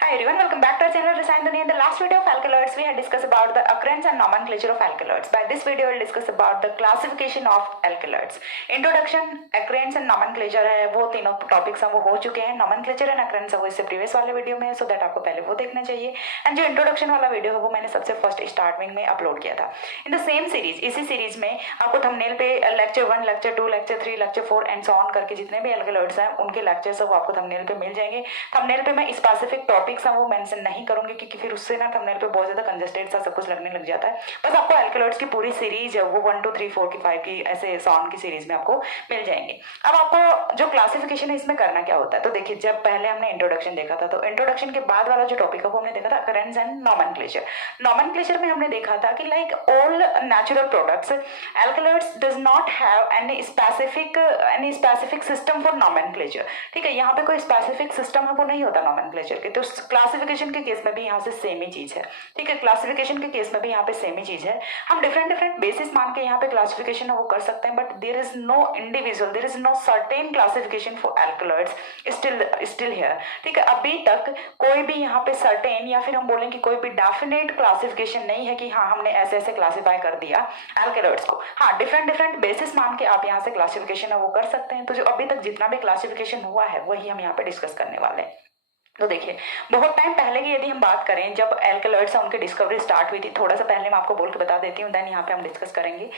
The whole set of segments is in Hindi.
Hi everyone, welcome back to our channel Rasayan Dunia. In the last video of alkaloids, we had discussed about the occurrence and nomenclature of alkaloids. By this video, we'll discuss about the classification of alkaloids. Introduction, occurrence and nomenclature है वो तीनों टॉपिक्स हम वो हो चुके हैं. Nomenclature and occurrence है वो इससे प्रीवियस वाले वीडियो में, so that आपको पहले वो देखना चाहिए. एंड जो इंट्रोडक्शन वाला वीडियो है वो मैंने सबसे फर्स्ट स्टार्टिंग में अपलोड किया था. इन द सेम सीरीज, इसी सीरीज में आपको थंबनेल पे lecture 1, lecture 2, lecture 3, lecture 4 and so on करके जितने भी alkaloids हैं उनके लेक्चर्स वो आपको थंबनेल पे मिल जाएंगे. थंबनेल पे मैं स्पेसिफिक टॉपिक्स हैं वो मेंशन नहीं करूंगी क्योंकि फिर उससे ना थंबनेल पे बहुत ज्यादा कंजेस्टेड सा सब कुछ लगने लग जाता है. बस आपको alkaloids की पूरी सीरीज है वो 1 2 3 4 की 5 की ऐसे सॉन की सीरीज में आपको मिल जाएंगे. अब आपको जो क्लासिफिकेशन है इसमें करना क्या होता है, तो देखिए जब पहले हमने इंट्रोडक्शन देखा था तो इंट्रोडक्शन के बाद वाला जो टॉपिक है वो हमने देखा था अकरेंस एंड नॉमेनक्लेचर. नॉमेनक्लेचर में हमने देखा था कि like all natural products alkaloids does not have any specific system for nomenclature. ठीक है, यहाँ पे कोई स्पेसिफिक सिस्टम है वो नहीं होता नॉमेनक्लेचर के. तो क्लासिफिकेशन के केस में भी यहाँ से सेम ही चीज है. ठीक है, क्लासिफिकेशन के केस में भी यहाँ पे सेम ही चीज है. हम डिफरेंट बेसिस मान के यहाँ पे क्लासिफिकेशन है वो कर सकते हैं, but there is no individual, there is no certain classification for alkaloids still here. ठीक है, अभी तक कोई भी यहाँ पे सर्टेन या फिर हम बोलें कि कोई भी डेफिनेट क्लासिफिकेशन नहीं है कि हाँ हमने ऐसे ऐसे क्लासिफाई कर दिया alkaloids को. हाँ, डिफरेंट बेसिस मान के आप यहाँ से क्लासिफिकेशन है वो कर सकते हैं. तो जो अभी तक जितना भी क्लासिफिकेशन हुआ है वही हम यहाँ पे डिस्कस करने वाले हैं. तो देखिए बहुत टाइम पहले की यदि हम बात करें जब alkaloids है उनकी डिस्कवरी स्टार्ट हुई थी, थोड़ा सा पहले मैं आपको बोल के बता देती हूँ, देन यहाँ पे हम डिस्कस करेंगे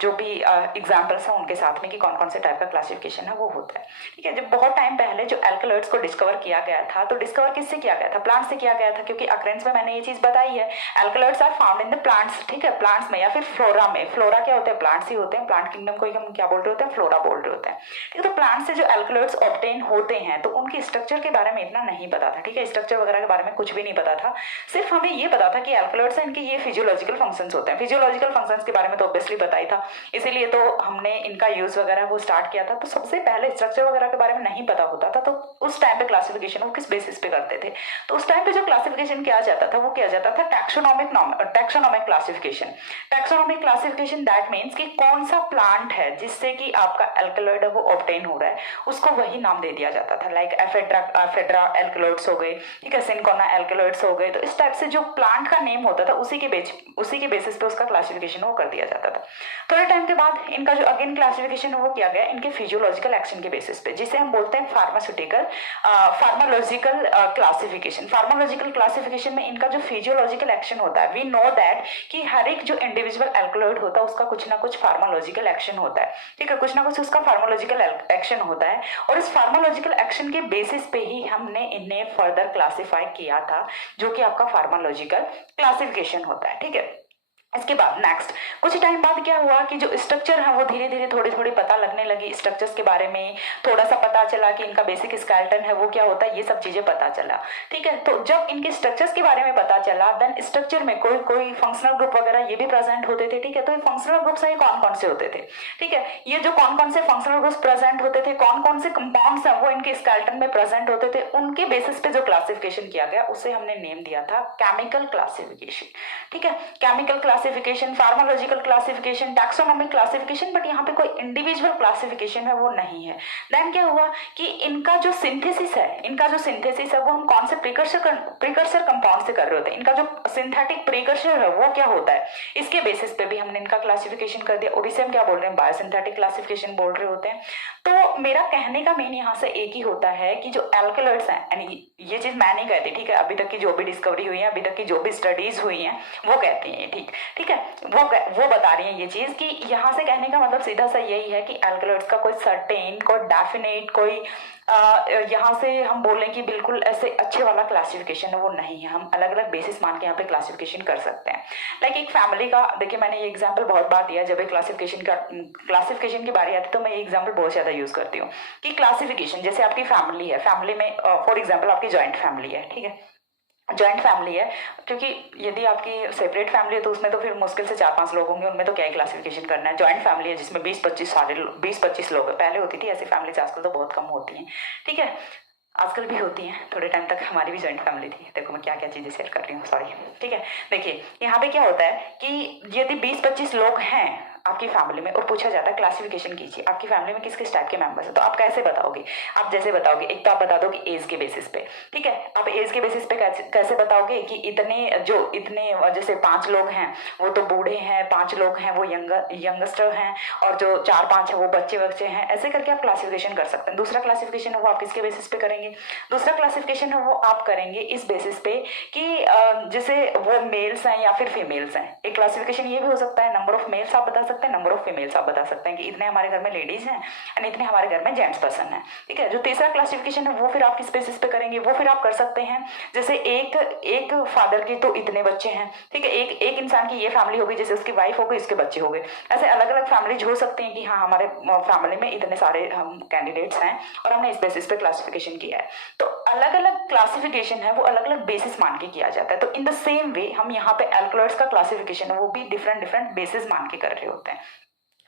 जो भी एग्जांपल्स हैं उनके साथ में कि कौन कौन से टाइप का क्लासिफिकेशन है वो होता है. ठीक है, जब बहुत टाइम पहले जो alkaloids को डिस्कवर किया गया था तो डिस्कवर किससे किया गया था? प्लांट से किया गया था, क्योंकि अकरेंस में मैंने ये चीज बताई है alkaloids are found in the plants. ठीक है, प्लांट्स में या फिर फ्लोरा में. फ्लोरा क्या होते हैं? प्लांट्स ही होते हैं. प्लांट किंगडम को हम क्या बोल रहे होते हैं? फ्लोरा बोल रहे होते हैं. ठीक है, तो प्लांट से जो alkaloids ऑब्टेन होते हैं तो उनकी स्ट्रक्चर के बारे में इतना नहीं पता था. ठीक है, स्ट्रक्चर वगैरह के बारे में कुछ भी नहीं पता था. सिर्फ हमें ये पता था कि alkaloids इनके ये फिजियोलॉजिकल फंक्शंस होते हैं. फिजियोलॉजिकल फंक्शंस के बारे में तो ऑब्वियसली पता ही था, इसीलिए तो हमने इनका यूज वगैरह वो स्टार्ट किया था. तो सबसे पहले स्ट्रक्चर वगैरह के बारे में नहीं पता होता था, तो उस टाइम पे क्लासिफिकेशन वो किस बेसिस पे करते थे? तो उस टाइम पे जो क्लासिफिकेशन किया जाता था वो किया जाता था taxonomic classification. Taxonomic classification that means कि कौन सा प्लांट है जिससे कि आपका alkaloid है वो ऑब्टेन हो रहा है उसको वही नाम दे दिया जाता था. लाइक एफेड्रा alkaloids हो गए, ठीक है, सिंकोना alkaloids हो गए. तो इस टाइप से जो प्लांट का नेम होता था उसी के बेसिस पे उसका क्लासिफिकेशन वो कर दिया जाता था. थोड़े टाइम के बाद इनका जो अगेन क्लासिफिकेशन वो किया गया इनके फिजियोलॉजिकल एक्शन के बेसिस पे, जिसे हम बोलते हैं फार्मालॉजिकल क्लासिफिकेशन. फार्मालॉजिकल क्लासिफिकेशन में इनका जो फिजियोलॉजिकल एक्शन होता है, वी नो दैट कि हर एक जो इंडिविजुअल alkaloid होता है उसका कुछ ना कुछ फार्मालॉजिकल एक्शन होता है. ठीक है, कुछ ना कुछ उसका फार्मालॉजिकल एक्शन होता है और इस फार्मालॉजिकल एक्शन के बेसिस पे ही हमने इन्हें फर्दर क्लासिफाई किया था, जो कि आपका फार्मालॉजिकल क्लासिफिकेशन होता है. ठीक है, इसके बाद नेक्स्ट कुछ टाइम बाद क्या हुआ कि जो स्ट्रक्चर है वो धीरे धीरे थोड़ी पता लगने लगी. स्ट्रक्चर्स के बारे में थोड़ा सा पता चला कि इनका बेसिक स्केलेटन है वो क्या होता है, ये सब चीजें पता चला. ठीक है, तो जब इनके स्ट्रक्चर्स के बारे में पता चला देन स्ट्रक्चर में कोई फंक्शनल ग्रुप वगैरह ये भी प्रेजेंट होते थे. ठीक है, तो ये फंक्शनल ग्रुप्स है कौन कौन से होते थे? ठीक है, ये जो कौन कौन से फंक्शनल ग्रुप्स प्रेजेंट होते थे, कौन कौन से कंपाउंड्स है वो इनके स्केलेटन में प्रेजेंट होते थे, उनके बेसिस पे जो क्लासिफिकेशन किया गया उसे हमने नेम दिया था केमिकल क्लासिफिकेशन. ठीक है, chemical classification, pharmacological classification, taxonomic classification, but यहाँ पे कोई इंडिविजुअल क्लासिफिकेशन है वो नहीं है. देन क्या हुआ कि इनका जो सिंथेसिस है वो हम कौन से प्रीकर्सर कंपाउंड से कर रहे होते हैं. इनका जो सिंथेटिक प्रीकर्सर है वो क्या होता है, इसके बेसिस पे भी हमने इनका क्लासिफिकेशन कर दिया. और इसे हम क्या बोल रहे हैं? बायोसिंथेटिक क्लासिफिकेशन बोल रहे होते हैं. तो मेरा कहने का मेन यहाँ से एक ही होता है कि जो alkaloids हैं, यानी ये चीज मैं नहीं कहती, ठीक है, अभी तक की जो भी डिस्कवरी हुई है, अभी तक की जो भी स्टडीज हुई हैं वो कहती हैं. ठीक है, वो बता रही है ये चीज कि यहाँ से कहने का मतलब सीधा सा यही है कि alkaloids का कोई सर्टेन, कोई डेफिनेट, कोई यहाँ से हम बोलें कि बिल्कुल ऐसे अच्छे वाला क्लासिफिकेशन है वो नहीं है. हम अलग अलग बेसिस मान के यहाँ पे क्लासिफिकेशन कर सकते हैं. लाइक एक फैमिली का देखिए, मैंने ये एग्जांपल बहुत बार दिया जब क्लासिफिकेशन की बारी आती है, तो मैं ये एग्जांपल बहुत ज्यादा यूज करती हूँ कि क्लासिफिकेशन जैसे आपकी फैमिली है, फैमिली में फॉर एग्जाम्पल आपकी ज्वाइंट फैमिली है. ठीक है, जॉइंट फैमिली है, क्योंकि यदि आपकी सेपरेट फैमिली है तो उसमें तो फिर मुश्किल से 4-5 लोग होंगे, उनमें तो क्या क्लासिफिकेशन करना है. जॉइंट फैमिली है जिसमें 20-25 लोग हैं. पहले होती थी ऐसी फैमिलीज, आजकल तो बहुत कम होती हैं. ठीक है, आजकल भी होती हैं, थोड़े टाइम तक हमारी भी जॉइंट फैमिली थी. देखो मैं क्या क्या चीजें शेयर कर रही हूँ, सॉरी. ठीक है, देखिए यहाँ पे क्या होता है कि यदि 20-25 लोग हैं आपकी फैमिली में और पूछा जाता है क्लासिफिकेशन कीजिए आपकी फैमिली में किस किस टाइप के मेंबर्स हैं, तो आप कैसे बताओगे? आप जैसे बताओगे, एक तो आप बता दोगे एज के बेसिस पे, ठीक है। आप एज के बेसिस पे कैसे बताओगे कि इतने जैसे 5 लोग हैं वो तो बूढ़े हैं, 5 लोग हैं वो यंगस्टर हैं, और जो 4-5 है वो बच्चे हैं, ऐसे करके आप क्लासिफिकेशन कर सकते हैं। दूसरा क्लासिफिकेशन है वो आप किसके बेसिस पे करेंगे? दूसरा क्लासिफिकेशन है वो आप करेंगे इस बेसिस पे कि जैसे वो मेल्स हैं या फिर फीमेल्स हैं। एक क्लासिफिकेशन ये भी हो सकता है, नंबर ऑफ मेल्स आप बता सकते हैं, नंबर ऑफ फीमेल्स आप बता सकते हैं कि इतने हमारे घर में लेडीज हैं एंड इतने हमारे घर में जेंट्स पर्सन है, ठीक है। जो तीसरा क्लासिफिकेशन है वो फिर आप किस बेसिस पे करेंगे? वो फिर आप कर सकते हैं जैसे एक फादर के तो इतने बच्चे हैं, ठीक है, एक इंसान की ये फैमिली होगी, जैसे उसकी वाइफ हो गई, इसके बच्चे हो गए, ऐसे अलग अलग फैमिलीज हो सकते हैं कि हाँ हमारे फैमिली में इतने सारे हम कैंडिडेट्स हैं और हमने इस बेसिस पे क्लासिफिकेशन किया है। तो अलग अलग क्लासिफिकेशन है वो अलग अलग बेसिस मान के किया जाता है। तो इन द सेम वे हम यहाँ पे एल्कलॉइड्स का क्लासिफिकेशन है वो भी डिफरेंट बेसिस मान के कर रहे होते हैं,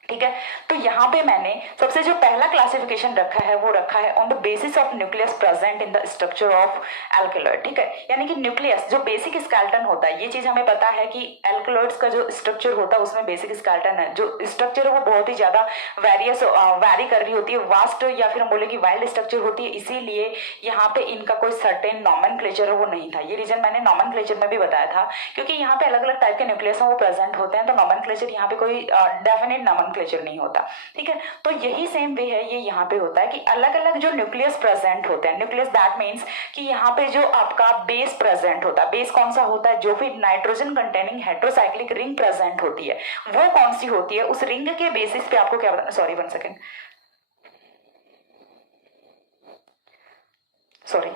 ठीक है। तो यहाँ पे मैंने सबसे जो पहला क्लासिफिकेशन रखा है वो रखा है on the basis of nucleus present in the structure of alkaloid, ठीक है। यानी कि न्यूक्लियस जो बेसिक स्केलेटन होता है, ये चीज हमें पता है कि एल्कलॉइड्स का जो स्ट्रक्चर होता है उसमें बेसिक स्केलेटन है, जो स्ट्रक्चर है वो बहुत ही ज्यादा वैरी कर रही होती है, वास्ट या फिर हम बोले कि वाइल्ड स्ट्रक्चर होती है, इसीलिए यहाँ पे इनका कोई सर्टेन नॉमेनक्लेचर है वो नहीं था। ये रीजन मैंने नॉमेनक्लेचर में भी बताया था, क्योंकि यहाँ पे अलग अलग टाइप के न्यूक्लियस वो प्रेजेंट होते हैं, तो नॉमेनक्लेचर यहाँ पे कोई डेफिनेट नॉमेनक्लेचर नहीं होता, ठीक है। तो यही सेम वे है ये यहाँ पे होता है कि अलग अलग जो न्यूक्लियस प्रेजेंट होते हैं, न्यूक्लियस दैट मीन्स कि यहाँ पे जो आपका बेस प्रेजेंट होता है, बेस कौन सा होता है? जो भी nitrogen containing heterocyclic ring present होती है वो कौन सी होती है, उस रिंग के बेसिस पे आपको क्या बताना, सॉरी 1 सेकेंड, सॉरी,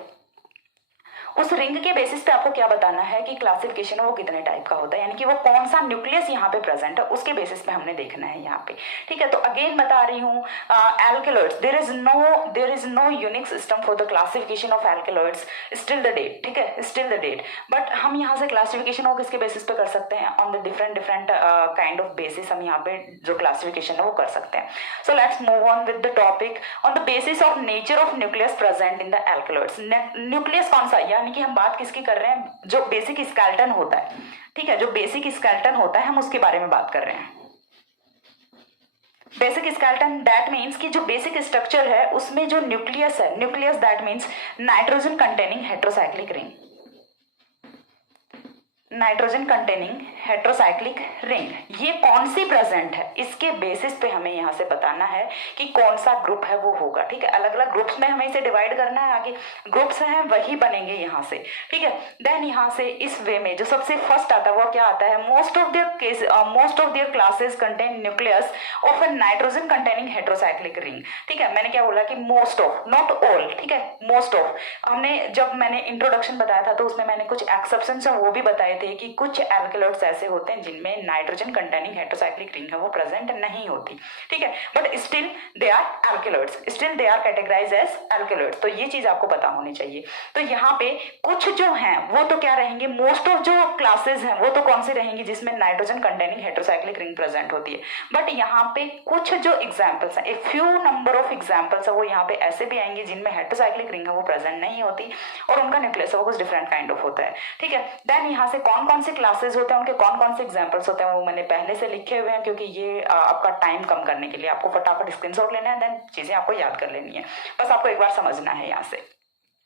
उस रिंग के बेसिस पे आपको क्या बताना है कि क्लासिफिकेशन वो कितने टाइप का होता है, यानी कि वो कौन सा न्यूक्लियस यहाँ पे प्रेजेंट है उसके बेसिस पे हमने देखना है यहाँ पे, ठीक है। तो अगेन बता रही हूँ alkaloids, there is no unique system for the classification of alkaloids still the date, ठीक है, स्टिल द डेट। बट हम यहाँ से क्लासिफिकेशन वो किसके बेसिस पे कर सकते हैं? On the different kind of basis हम यहाँ पे जो क्लासिफिकेशन है वो कर सकते हैं। So let's move on with the topic on the basis of nature of nucleus present in the alkaloids. Nucleus कौन सा, यानी कि हम बात किसकी कर रहे हैं? जो बेसिक स्केलेटन होता है, ठीक है, जो बेसिक स्केलेटन होता है हम उसके बारे में बात कर रहे हैं। बेसिक स्केलेटन दैट मीन्स कि जो बेसिक स्ट्रक्चर है उसमें जो न्यूक्लियस है, nucleus that means nitrogen containing heterocyclic ring, nitrogen containing heterocyclic ring, ये कौन सी प्रेजेंट है इसके बेसिस पे हमें यहाँ से बताना है कि कौन सा ग्रुप है वो होगा, ठीक है। अलग अलग ग्रुप्स में हमें इसे डिवाइड करना है, आगे ग्रुप्स हैं वही बनेंगे यहाँ से, ठीक है। देन यहाँ से इस वे में जो सबसे फर्स्ट आता है वो क्या आता है? Most of their classes contain nucleus of A nitrogen containing heterocyclic ring, ठीक है। मैंने क्या बोला कि मोस्ट ऑफ, नॉट ऑल, ठीक है, मोस्ट ऑफ। हमने जब मैंने इंट्रोडक्शन बताया था तो उसमें मैंने कुछ एक्सेप्शंस वो भी बताए थे कि कुछ एल्कलॉइड्स ऐसे होते हैं जिनमें नाइट्रोजन कंटेनिंग हेटेरोसाइक्लिक रिंग है वो प्रेजेंट नहीं होती, ठीक है, but still they are alkaloids, still they are categorised as alkaloids. तो ये चीज आपको पता होनी चाहिए। तो यहाँ पे कुछ जो हैं वो तो क्या रहेंगे, मोस्ट ऑफ जो क्लासेस हैं वो तो कौन सी रहेंगी जिसमें nitrogen containing heterocyclic ring present होती है, बट यहाँ पे कुछ जो एग्जाम्पल्स हैं, a few number of examples है वो यहाँ पे ऐसे भी आएंगे जिनमें हेटेरोसाइक्लिक रिंग है वो प्रेजेंट नहीं होती और उनका न्यूक्लियस कुछ डिफरेंट काइंड ऑफ होता है, ठीक है। देन यहाँ से कौन कौन से क्लासेस होते हैं, उनके कौन कौन से एग्जांपल्स होते हैं वो मैंने पहले से लिखे हुए हैं, क्योंकि ये आपका टाइम कम करने के लिए आपको फटाफट स्क्रीनशॉट लेना है, देन चीजें आपको याद कर लेनी है, बस आपको एक बार समझना है यहाँ से,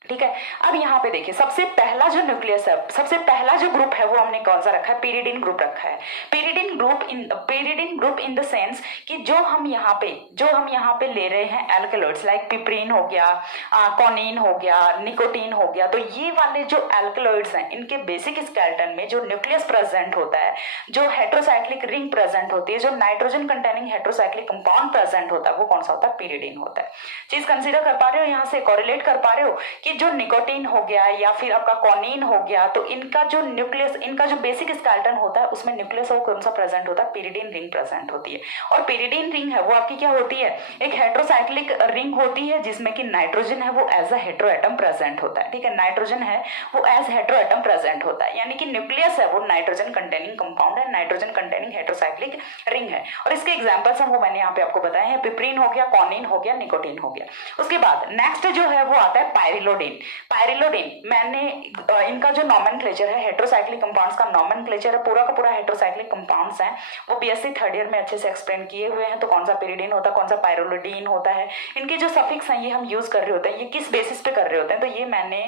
ठीक है। अब यहाँ पे देखिए सबसे पहला जो न्यूक्लियस है, सबसे पहला जो ग्रुप है वो हमने कौन सा रखा है? पेरिडीन ग्रुप रखा है। Pyridine group in the sense कि जो हम यहाँ पे ले रहे हैं एल्कलॉइड्स लाइक पिपरीन हो गया, कॉनिन हो गया, निकोटीन हो गया, तो ये वाले जो एल्कलॉइड्स हैं इनके बेसिक स्केलेटन में जो न्यूक्लियस प्रेजेंट होता है, जो हेटेरोसाइक्लिक रिंग प्रेजेंट होती है, जो nitrogen containing heterocyclic compound present होता है वो कौन सा होता है? पेरिडीन होता है। चीज कंसिडर कर पा रहे हो, यहाँ से कोरिलेट कर पा रहे हो कि जो निकोटीन हो गया या फिर आपका कॉनिन हो गया, तो इनका जो न्यूक्लियस, इनका जो बेसिक स्केलेटन होता है उसमें न्यूक्लियस वो कौन सा प्रेजेंट होता है? पेरिडीन रिंग प्रेजेंट होती है। और पेरिडीन रिंग है वो आपकी क्या होती है? एक हेटेरोसाइक्लिक रिंग होती है जिसमें कि नाइट्रोजन है वो as a hetero atom present होता है, ठीक है, नाइट्रोजन है वो एज हेटेरो एटम प्रेजेंट होता है, यानी कि न्यूक्लियस है वो नाइट्रोजन कंटेनिंग कंपाउंड है, नाइट्रोजन कंटेनिंग हेटेरोसाइक्लिक रिंग है। और इसके एग्जांपल्स हैं वो मैंने यहाँ पे आपको बताए हैं, पिपरीन हो गया, कॉनिन हो गया, निकोटीन हो गया। उसके बाद नेक्स्ट जो है वो आता है पायरिलोडिन पायरिलोडीन मैंने इनका जो नॉमेनक्लेचर है, हेटेरोसाइक्लिक कंपाउंड्स का नॉमेनक्लेचर है, पूरा का पूरा हेटेरोसाइक्लिक कंपाउंड्स हैं, वो बीएससी थर्ड ईयर में अच्छे से एक्सप्लेन किए हुए हैं। तो कौन सा pyridine होता है, कौन सा पायरिलोडीन होता है, इनके जो सफिक्स हैं ये हम यूज कर रहे होते हैं, ये किस बेसिस पे कर रहे होते हैं। तो ये मैंने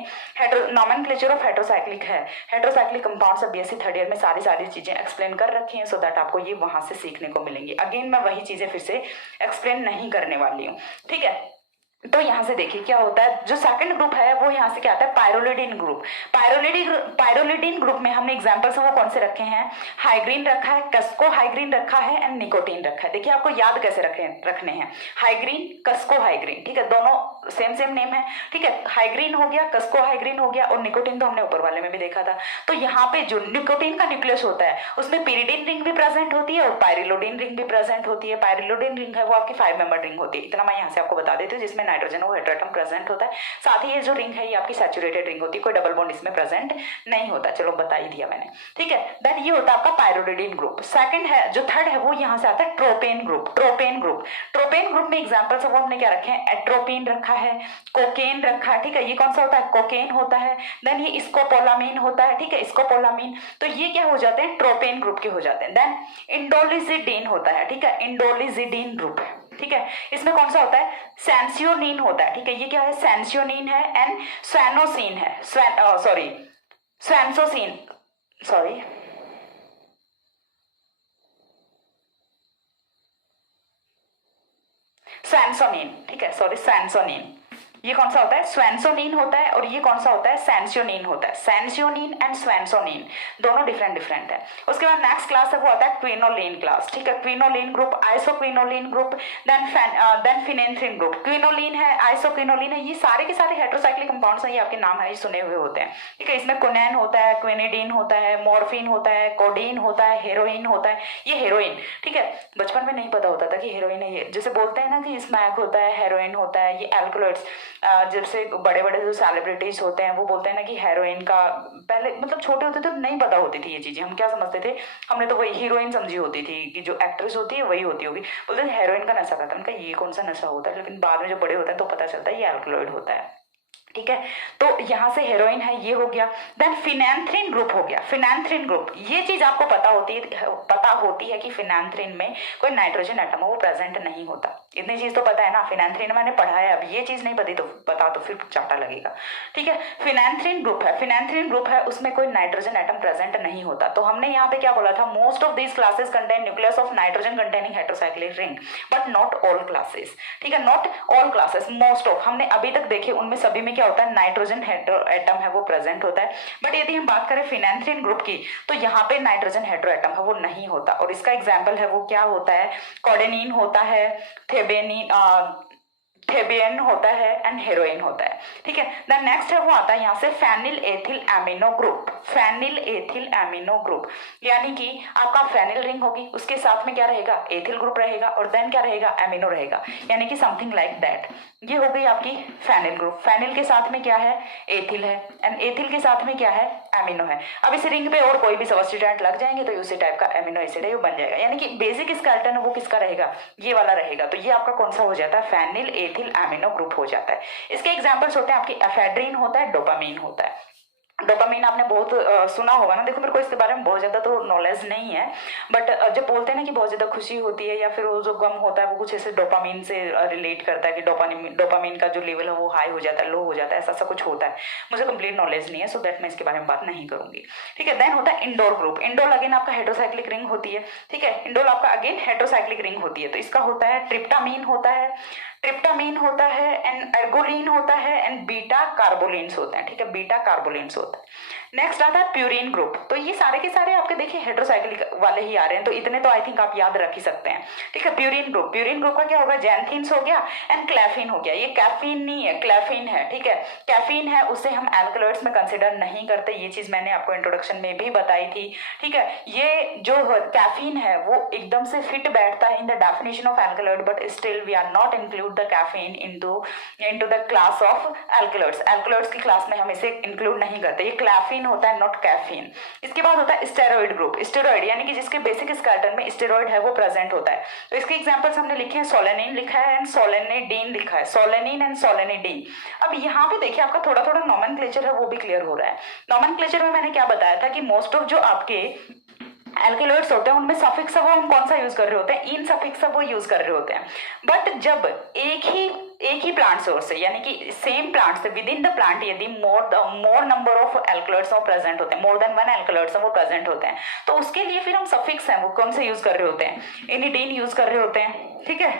नॉमेनक्लेचर ऑफ हेटेरोसाइक्लिक है, heterocyclic compounds BSc third year में सारी चीजें एक्सप्लेन कर रखी हैं, सो दैट आपको ये वहां से सीखने को मिलेंगी। अगेन मैं वही चीजें फिर से एक्सप्लेन नहीं करने वाली हूँ, ठीक है। तो यहाँ से देखिए क्या होता है, जो सेकंड ग्रुप है वो यहाँ से क्या आता है, पायरोलिडीन ग्रुप। पायरोलिडीन ग्रुप में हमने एग्जांपल्स वो कौन से रखे हैं, हाइग्रीन रखा है, कस्को हाइग्रीन रखा है एंड निकोटीन रखा है। देखिए आपको याद कैसे रखने हैं, हाइग्रीन कस्को हाइग्रीन, ठीक है, दोनों सेम नेम है, ठीक है। हाइग्रीन हो गया, कस्को हाइग्रीन हो गया, और निकोटीन तो हमने ऊपर वाले में भी देखा था। तो यहाँ पे जो निकोटीन का न्यूक्लियस होता है उसमें पिरिडीन रिंग भी प्रेजेंट होती है और पायरिलोडीन रिंग भी प्रेजेंट होती है। पायरिलोडीन रिंग है वो आपकी 5 मेंबर रिंग होती है, इतना मैं यहाँ से आपको बता देती हूँ, जिसमें नाइट्रोजन और हेटेरोएटम प्रेजेंट होता है। साथ ही ये जो रिंग है ये आपकी सैचुरेटेड रिंग होती है, कोई डबल बॉन्ड इसमें प्रेजेंट नहीं होता। चलो बता ही दिया मैंने, ठीक है। देन ये होता है आपका पायरोलिडीन ग्रुप। सेकंड है, जो थर्ड है वो यहाँ से आता है ट्रोपेन ग्रुप। ट्रोपेन ग्रुप में एग्जांपल्स वो हमने क्या रखे हैं, एट्रोपिन रखा है, कोकेन रखा है, ठीक है। ये कौन सा होता है, कोकेन होता है। देन ये स्कोपोलामीन होता है, ठीक है, स्कोपोलामीन। तो ये क्या हो जाते हैं, ट्रोपेन ग्रुप के हो जाते हैं। देन इंडोलिजिडीन होता है, ठीक है, इंडोलिजिडीन ग्रुप है, ठीक है। इसमें कौन सा होता है, सैंसियोनिन होता है, ठीक है। ये क्या है, सैंसियोनिन है एंड स्वैनोसिन है, स्वैनसोसिन, सॉरी स्वैनसोनिन, ठीक है, सॉरी स्वैनसोनिन। ये कौन सा होता है, स्वैनसोनिन होता है, और ये कौन सा होता है, सैंसियोनिन होता है। सैंसियोनिन एंड स्वैनसोनिन दोनों डिफरेंट है। उसके बाद नेक्स्ट क्लास है वो आता है क्विनोलिन क्लास, ठीक है। Quinoline group, isoquinoline group, then phenanthrene group. Quinoline है, आइसोक्विनोलिन है, ये सारे के सारे हेटेरोसाइक्लिक कंपाउंड्स हैं, ये आपके नाम है ये सुने हुए होते हैं, ठीक है। इसमें क्विनेन होता है, क्विनिडीन होता है, मॉर्फिन होता है, कोडीन होता है, हेरोइन होता है। ये हेरोइन, ठीक है, बचपन में नहीं पता होता था कि हेरोइन है ये, जैसे बोलते हैं ना कि स्मैक होता है, हेरोइन होता है, ये एल्कलॉइड्स। जैसे बड़े बड़े जो सेलिब्रिटीज होते हैं वो बोलते हैं ना कि हेरोइन का, पहले मतलब छोटे होते तो नहीं पता होती थी ये चीजें, हम क्या समझते थे, हमने तो वही हीरोइन समझी होती थी कि जो एक्ट्रेस होती है वही होती होगी, बोलते थे हेरोइन का नशा करता है। उनका ये कौन सा नशा होता है, लेकिन बाद में जब बड़े होते हैं तो पता चलता है ये एल्कलॉइड होता है, ठीक है। तो यहाँ से हेरोइन है, ये हो गया। देन फिनेंथ्रिन ग्रुप हो गया, फिनेंथ्रिन ग्रुप। ये चीज आपको पता होती है कि फिनेंथ्रिन में कोई नाइट्रोजन एटम वो प्रेजेंट नहीं होता, इतनी चीज तो पता है ना, फिनेंथ्रिन मैंने पढ़ा है। अब ये चीज नहीं पता तो फिर चाटा लगेगा, ठीक है। फिनेंथ्रिन ग्रुप है, उसमें कोई नाइट्रोजन एटम प्रेजेंट नहीं होता। तो हमने यहाँ पे क्या बोला था, most of these classes contain nucleus of nitrogen containing heterocyclic ring, but not all classes, ठीक है, not all classes, most of. हमने अभी तक देखे उनमें सभी में क्या होता है, नाइट्रोजन एटम है वो प्रेजेंट होता है। बट यदि हम बात करें फिनेंथ्रिन ग्रुप की, तो यहाँ पे नाइट्रोजन हेटेरो एटम है वो नहीं होता, और इसका एग्जाम्पल है वो क्या होता है, कोडेनिन होता है, थेबियन होता है एंड हेरोइन होता है, ठीक है। देन नेक्स्ट है वो आता है यहाँ से phenyl ethyl amino group. Phenyl ethyl amino group यानी कि आपका फेनिल रिंग होगी, उसके साथ में क्या रहेगा, एथिल ग्रुप रहेगा, और देन क्या रहेगा, एमिनो रहेगा, यानी कि समथिंग लाइक दैट। ये हो गई आपकी फेनिल ग्रुप। फेनिल के साथ में क्या है, एथिल है, एंड एथिल के साथ में क्या है, एमिनो है। अब इस रिंग पे और कोई भी सब्स्टिट्यूएंट लग जाएंगे तो उसी टाइप का एमिनो एसिड है वो बन जाएगा, यानी कि बेसिक स्केलेटन है वो किसका रहेगा, ये वाला रहेगा। तो ये आपका कौन सा हो जाता है, फेनिल एथिल एमिनो ग्रुप हो जाता है। इसके एग्जांपल्स होते हैं आपकी एफेड्रिन होता है, डोपामीन होता है। डोपामीन आपने बहुत सुना होगा ना, देखो मेरे को इसके बारे में बहुत ज्यादा तो नॉलेज नहीं है, बट जब बोलते हैं ना कि बहुत ज्यादा खुशी होती है या फिर वो जो गम होता है वो कुछ ऐसे डोपामीन से रिलेट करता है कि डोपामीन का जो लेवल है वो हाई हो जाता है, लो हो जाता है, ऐसा कुछ होता है। मुझे कंप्लीट नॉलेज नहीं है, सो दैट मैं इसके बारे में बात नहीं करूंगी, ठीक है। देन होता है इंडोर ग्रुप। इंडोल अगेन आपका हेटेरोसाइक्लिक रिंग होती है, ठीक है, इंडोल आपका अगेन हेटेरोसाइक्लिक रिंग होती है। तो इसका होता है ट्रिप्टामीन होता है एंड एर्गोलिन होता है एंड बीटा कार्बोलिन्स होते हैं, ठीक है, बीटा कार्बोलिन्स होता है। नेक्स्ट आता है प्यूरिन ग्रुप। तो ये सारे के सारे आपके देखिए हेटेरोसाइक्लिक वाले ही आ रहे हैं, तो इतने तो आई थिंक आप याद रख ही सकते हैं, ठीक है। प्यूरिन ग्रुप का क्या होगा, जैंथिन्स हो गया एंड क्लैफिन हो गया। ये कैफीन नहीं है, क्लैफिन है, ठीक है, कैफीन है, उसे हम एल्कलॉइड्स में कंसिडर नहीं करते, ये चीज मैंने आपको इंट्रोडक्शन में भी बताई थी, ठीक है। ये जो कैफीन है वो एकदम से फिट बैठता है in the definition of alkaloid, but still we are not include the caffeine into the class of alkaloids. Alkaloids की क्लास में हम इसे इंक्लूड नहीं करते। ये क्लैफिन कैफीन होता है, नॉट कैफीन। इसके बाद होता है स्टेरॉइड ग्रुप, स्टेरॉइड यानी कि जिसके बेसिक स्केलेटन में स्टेरॉइड है वो प्रेजेंट होता है। तो इसके एग्जांपल्स हमने लिखे हैं, सोलेनिन लिखा है एंड सोलेनिडीन लिखा है, सोलेनिन एंड सोलेनिडीन। अब यहाँ पे देखिए आपका थोड़ा थोड़ा नॉमेनक्लेचर है वो भी क्लियर हो रहा है। नॉमेनक्लेचर में मैंने क्या बताया था कि मोस्ट ऑफ जो आपके एल्केलॉइड्स होते हैं उनमें सफिक्स वो हम कौन सा यूज कर रहे होते हैं, इन सफिक्स वो यूज कर रहे होते हैं। बट जब एक ही प्लांट सोर्स से यानी कि सेम प्लांट से विद इन द प्लांट यदि मोर नंबर ऑफ एल्केलॉइड्स वो प्रेजेंट होते हैं, मोर देन वन एल्केलॉइड्स वो प्रेजेंट होते हैं, तो उसके लिए फिर हम सफिक्स हैं वो कौन से यूज कर रहे होते हैं, इनिडीन यूज कर रहे होते हैं, ठीक है,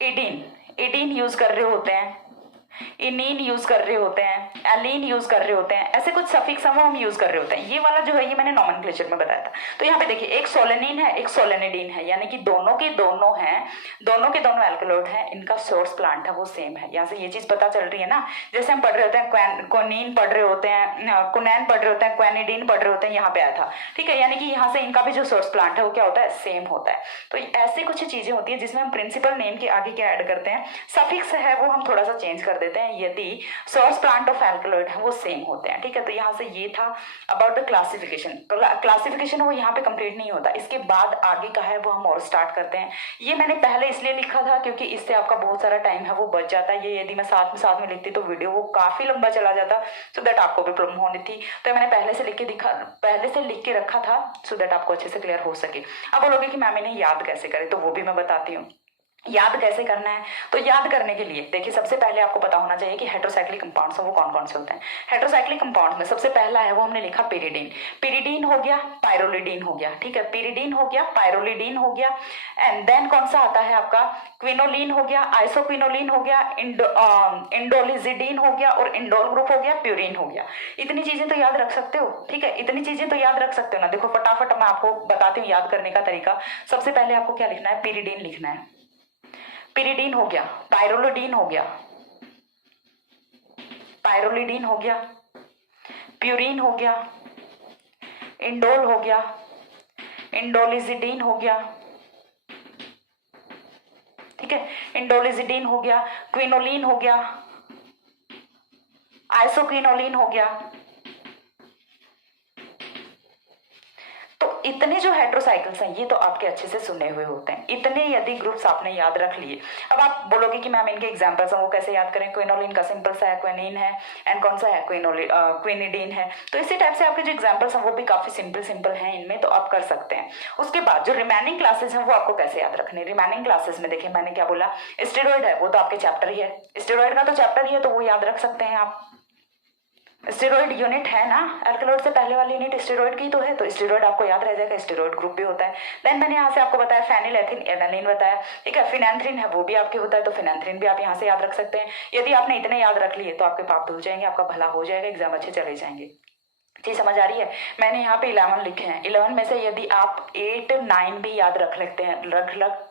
इडीन यूज कर रहे होते हैं, इनीन यूज कर रहे होते हैं, एलीन यूज कर रहे होते हैं, ऐसे कुछ सफिक्स हम यूज कर रहे होते हैं। ये वाला जो है ये मैंने नॉमेनक्लेचर में बताया था। तो यहाँ पे देखिए एक सोलेनिन है एक सोलेनिडीन है, यानी कि दोनों के दोनों एल्कलॉइड हैं, इनका सोर्स प्लांट है वो सेम है। यहाँ से ये चीज पता चल रही है ना, जैसे हम पढ़ रहे होते हैं क्विनीन पढ़ रहे होते हैं, कुनैन पढ़ रहे होते हैं, क्वेनिडीन पढ़ रहे होते हैं, यहाँ पे आया था, ठीक है, यानी कि यहाँ से इनका भी जो सोर्स प्लांट है वो क्या होता है, सेम होता है। तो ऐसी कुछ चीजें होती है जिसमें हम प्रिंसिपल नेम के आगे क्या ऐड करते हैं, सफिक्स है वो हम थोड़ा सा चेंज कर देते हैं यदि सोर्स प्लांट ऑफ एल्कलॉइड है वो सेम होते हैं, ठीक है। तो यहाँ से ये था अबाउट द क्लासिफिकेशन। क्लासिफिकेशन वो यहाँ पे कंप्लीट नहीं होता, इसके बाद आगे का है वो हम और स्टार्ट करते हैं। ये मैंने पहले इसलिए लिखा था क्योंकि इससे आपका बहुत सारा टाइम है वो बच जाता है। ये यदि मैं साथ में लिखती तो वीडियो वो काफी लंबा चला जाता, सो दैट आपको भी प्रॉब्लम होनी थी। तो मैंने पहले से लिख के रखा था सो दैट आपको अच्छे से क्लियर हो सके। अब बोलोगे कि मैम इन्हें याद कैसे करें, तो वो भी मैं बताती हूँ। याद कैसे करना है, तो याद करने के लिए देखिए सबसे पहले आपको पता होना चाहिए कि हेटेरोसाइक्लिक कंपाउंड्स वो कौन कौन से होते हैं। हेटेरोसाइक्लिक कंपाउंड्स में सबसे पहला है वो हमने लिखा पिरिडीन। पिरिडीन हो गया, पायरोलिडीन हो गया, ठीक है, पिरिडीन हो गया, पायरोलिडीन हो गया, एंड देन कौन सा आता है आपका, क्विनोलिन हो गया, आइसोक्विनोलिन हो गया, इंडोलिजिडीन हो गया और इंडोल ग्रुप हो गया, प्यूरिन हो गया। इतनी चीजें तो याद रख सकते हो, ठीक है, इतनी चीजें तो याद रख सकते हो ना। देखो फटाफट मैं आपको बताती हूँ याद करने का तरीका। सबसे पहले आपको क्या लिखना है, पिरिडीन लिखना है, पिरिडीन हो गया, पायरोलिडीन हो गया, पायरोलिडीन हो गया, प्यूरिन हो गया, इंडोल हो गया, इंडोलिजिडीन हो गया, ठीक है, इंडोलिजिडीन हो गया, क्विनोलिन हो गया, आइसोक्विनोलिन हो गया। इतने जो हेटेरोसाइकिल्स हैं ये तो आपके अच्छे से सुने हुए होते हैं। इतने यदि ग्रुप्स आपने याद रख लिए, अब आप बोलोगे कि मैम इनके एग्जांपल्स हैं वो कैसे याद करें, क्विनोलिन का सिंपल सा है क्विनीन है, एंड कौन सा है क्विनिडीन है। तो इसी टाइप से आपके जो एग्जांपल्स हैं वो भी काफी सिंपल हैं इनमें, तो आप कर सकते हैं। उसके बाद जो रिमेनिंग क्लासेस हैं वो आपको कैसे याद रखने, रिमेनिंग क्लासेस में देखिए मैंने क्या बोला, स्टेरॉइड है वो तो आपके चैप्टर ही है, स्टेरॉइड का तो चैप्टर ही है, तो वो याद रख सकते हैं आप। स्टेरॉइड यूनिट है ना, एल्कलॉइड से पहले वाली यूनिट स्टेरॉइड की तो है, तो स्टेरॉइड आपको याद रह जाएगा, स्टेरॉइड ग्रुप भी होता है। देन मैंने यहाँ से आपको बताया फेनिल एथिन एनालिन बताया, ठीक है, फिनेंथ्रीन है वो भी आपके होता है, तो फिनेंथ्रीन भी आप यहाँ से याद रख सकते हैं। यदि आपने इतने याद रख लिए तो आपके पाप धुल जाएंगे, आपका भला हो जाएगा, एग्जाम अच्छे चले जाएंगे। जी समझ आ रही है। मैंने यहाँ पे 11 लिखे हैं, 11 में से यदि आप 8 9 भी याद रख लेते हैं,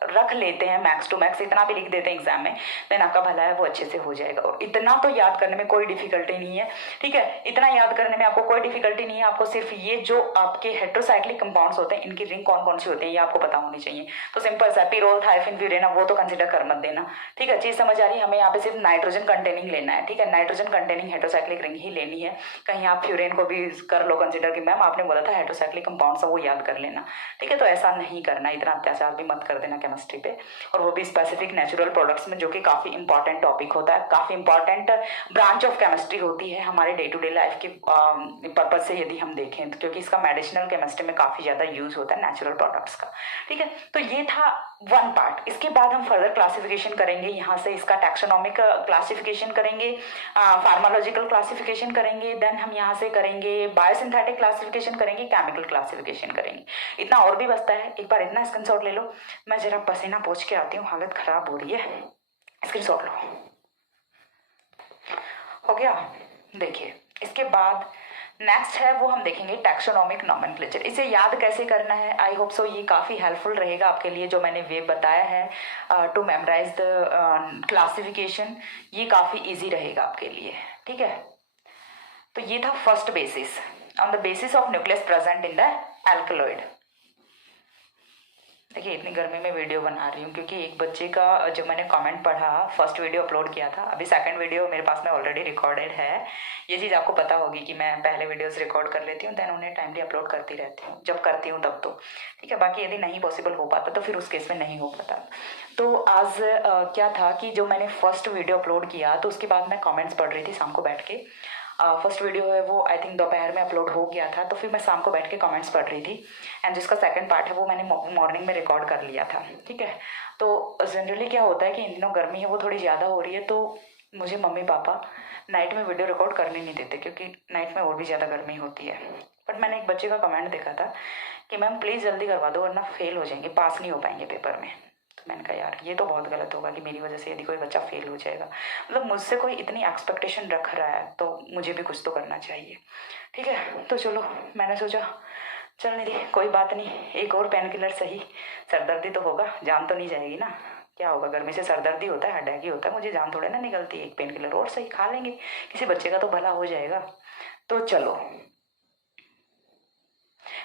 रख लेते हैं मैक्स टू मैक्स, इतना भी लिख देते हैं एग्जाम में, देन आपका भला है वो अच्छे से हो जाएगा। और इतना तो याद करने में कोई डिफिकल्टी नहीं है, ठीक है, इतना याद करने में आपको कोई डिफिकल्टी नहीं है। आपको सिर्फ ये जो आपके हेटेरोसाइक्लिक कंपाउंड्स होते हैं इनकी रिंग कौन कौन सी होती है ये आपको पता होनी चाहिए। तो सिंपल सा पिरोल थाइफिन ब्यूरेना वो तो कंसिडर कर मत देना, ठीक है, चीज समझ आ रही है। हमें यहाँ पे सिर्फ नाइट्रोजन कंटेनिंग लेना है, ठीक है, नाइट्रोजन कंटेनिंग हेटेरोसाइक्लिक रिंग ही लेनी है। कहीं आप फ्यूरेन को भी कर लो कंसिडर कि मैम आपने बोला था हेटेरोसाइक्लिक कंपाउंड्स वो याद कर लेना, ठीक है, तो ऐसा नहीं करना, इतना अत्याचार भी मत कर देना केमिस्ट्री पे, और वो भी स्पेसिफिक नेचुरल प्रोडक्ट्स में, जो कि काफी इंपॉर्टेंट टॉपिक होता है, काफी इंपॉर्टेंट ब्रांच ऑफ केमिस्ट्री होती है हमारे डे टू डे लाइफ के पर्पज से यदि हम देखें तो, क्योंकि इसका मेडिसिनल केमिस्ट्री में काफी ज्यादा यूज होता है नेचुरल प्रोडक्ट्स का, ठीक है। तो ये था वन पार्ट। इसके बाद हम फर्दर क्लासिफिकेशन करेंगे, यहाँ से इसका टैक्सोनॉमिक क्लासिफिकेशन करेंगे, फार्मालॉजिकल क्लासिफिकेशन करेंगे, देन हम यहाँ से करेंगे बायोसिंथेटिक क्लासिफिकेशन करेंगे, केमिकल क्लासिफिकेशन करेंगे। इतना और भी बचता है, एक बार इतना स्क्रीनशॉट ले लो, मैं जरा पसीना पोंछ के आती हूँ, हालत खराब हो रही है, स्क्रीनशॉट लो, हो गया। देखिए इसके बाद नेक्स्ट है वो हम देखेंगे टैक्सोनॉमिक नॉमेनक्लेचर। इसे याद कैसे करना है, आई होप सो ये काफ़ी हेल्पफुल रहेगा आपके लिए, जो मैंने वे बताया है टू मेमोराइज द क्लासिफिकेशन, ये काफ़ी इजी रहेगा आपके लिए, ठीक है। तो ये था first basis, on the basis of nucleus present in the alkaloid. देखिए इतनी गर्मी में वीडियो बना रही हूँ क्योंकि एक बच्चे का जो मैंने कमेंट पढ़ा, फर्स्ट वीडियो अपलोड किया था, अभी सेकंड वीडियो मेरे पास में ऑलरेडी रिकॉर्डेड है। ये चीज़ आपको पता होगी कि मैं पहले वीडियोस रिकॉर्ड कर लेती हूँ, देन उन्हें टाइमली अपलोड करती रहती हूँ जब करती हूँ तब। तो ठीक है, बाकी यदि नहीं पॉसिबल हो पाता तो फिर उस केस में नहीं हो पाता। तो आज क्या था कि जो मैंने फर्स्ट वीडियो अपलोड किया तो उसके बाद मैं कॉमेंट्स पढ़ रही थी शाम को बैठ के। फर्स्ट वीडियो है वो आई थिंक दोपहर में अपलोड हो गया था, तो फिर मैं शाम को बैठ के कमेंट्स पढ़ रही थी। एंड जिसका सेकंड पार्ट है वो मैंने मॉर्निंग में रिकॉर्ड कर लिया था। ठीक है, तो जनरली क्या होता है कि इन दिनों गर्मी है वो थोड़ी ज़्यादा हो रही है, तो मुझे मम्मी पापा नाइट में वीडियो रिकॉर्ड करने नहीं देते क्योंकि नाइट में और भी ज़्यादा गर्मी होती है। बट मैंने एक बच्चे का कमेंट देखा था कि मैम प्लीज़ जल्दी करवा दो वरना फेल हो जाएंगे, पास नहीं हो पाएंगे पेपर में। मैंने कहा यार ये तो बहुत गलत होगा कि मेरी वजह से यदि कोई बच्चा फेल हो जाएगा, मतलब मुझसे कोई इतनी एक्सपेक्टेशन रख रहा है तो मुझे भी कुछ तो करना चाहिए। ठीक है, तो चलो मैंने सोचा चल निधि कोई बात नहीं, एक और पेन किलर सही, सरदर्दी तो होगा, जान तो नहीं जाएगी ना। क्या होगा, गर्मी से सरदर्दी होता है, हेडेक ही होता है, मुझे जान थोड़े ना निकलती है। एक पेन किलर और सही खा लेंगे, किसी बच्चे का तो भला हो जाएगा। तो चलो,